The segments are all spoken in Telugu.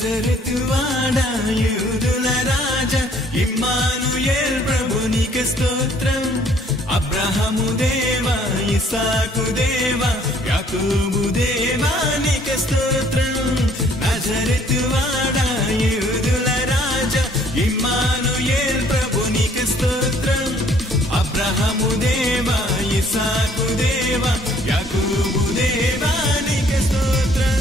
నజరేతువాడా యూదుల రాజా ఇమ్మానుయేల్ ప్రభునికి స్తోత్రం. అబ్రహాము దేవా ఇస్సాకు దేవా యాకోబు దేవా నీకే స్తోత్రం. నజరేతువాడా యూదుల రాజా ఇమ్మానుయేల్ ప్రభునికి స్తోత్రం. అబ్రహాము దేవా ఇస్సాకు దేవా యాకోబు దేవా నీకే స్తోత్రం.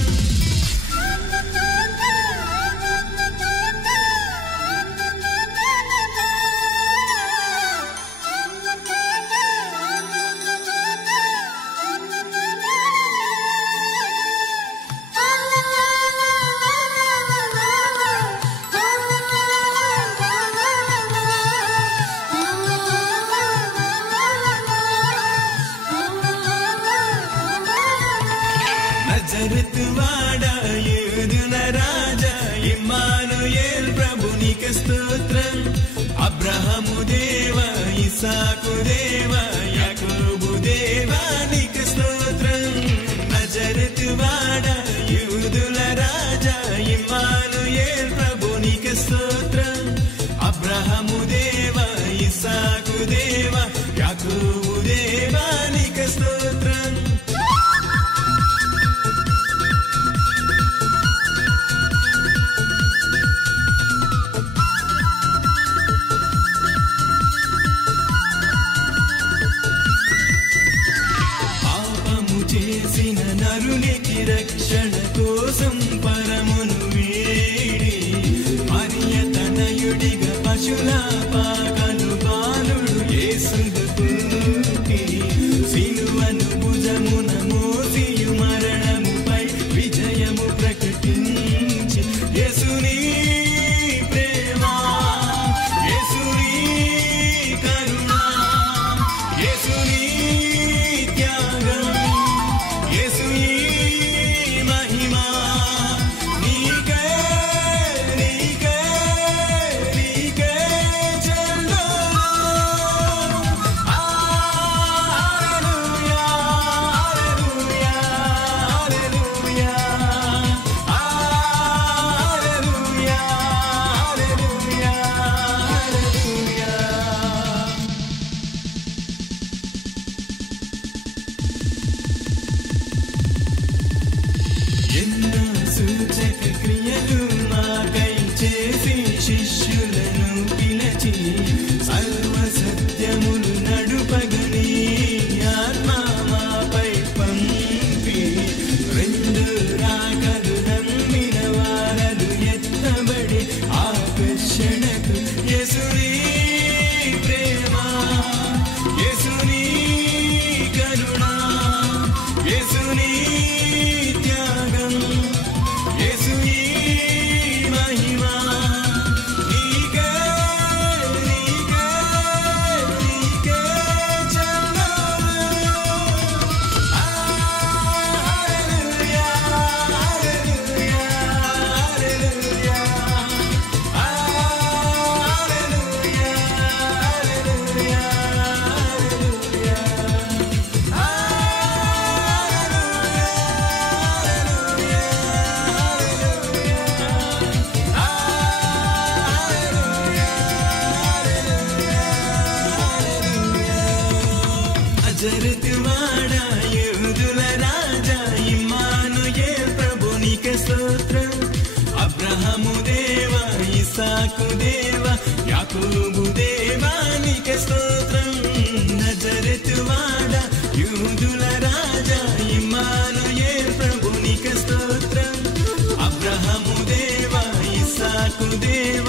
నజరేతువాడా యూదుల రాజా ఇమ్మానుయేల్ ప్రభునికి స్తోత్రం. అబ్రహాము దేవా ఇస్సాకు దేవా యాకోబు దేవా నీకే స్తోత్రం. నజరేతువాడా యూదుల రాజా ఇమ్మానుయేల్ ప్రభునికి స్తోత్రం. అబ్రహాము దేవా ఇస్సాకు దేవా యాకోబు దేవా నీకే స్తోత్రం. చేసిన నరునికి రక్షణ కోసం పరమును వీడి మరియ తనయుడిగా పశుల పాకలు బాలుడు యేసును పుట్టి సిలువను భుజమున మోసియు మరణముపై విజయము ప్రకటించి యేసుని ప్రేమ యేసుని కరుణ యేసుని త్యాగం ఎన్నో సూచక క్రియలు మాకై చేసి శిష్యులను పిలిచి సర్వ సత్యములు నడుపగని ఆత్మ మాపై పంపి రెండు రాకలు నమ్మిన వారలు ఎత్తబడి ఆకర్షణకు యేసుని ప్రేమ యేసుని కరుణ యేసుని త్యాగం యేసుని మహిమా నీకే నీకే నీకే చెందాలి. హల్లెలూయా హల్లెలూయా హల్లెలూయా హల్లెలూయా హల్లెలూయా నజరేతువాడా యూదుల రాజా ఇమ్మానుయేల్ ప్రభునికి స్తోత్రం. అబ్రహాము దేవా ఇస్సాకు దేవా యాకోబు దేవా నీకే స్తోత్రం. నజరేతువాడా యూదుల రాజా ఇమ్మానుయేల్ ప్రభునికి స్తోత్రం. అబ్రహాము దేవా ఇస్సాకు దేవా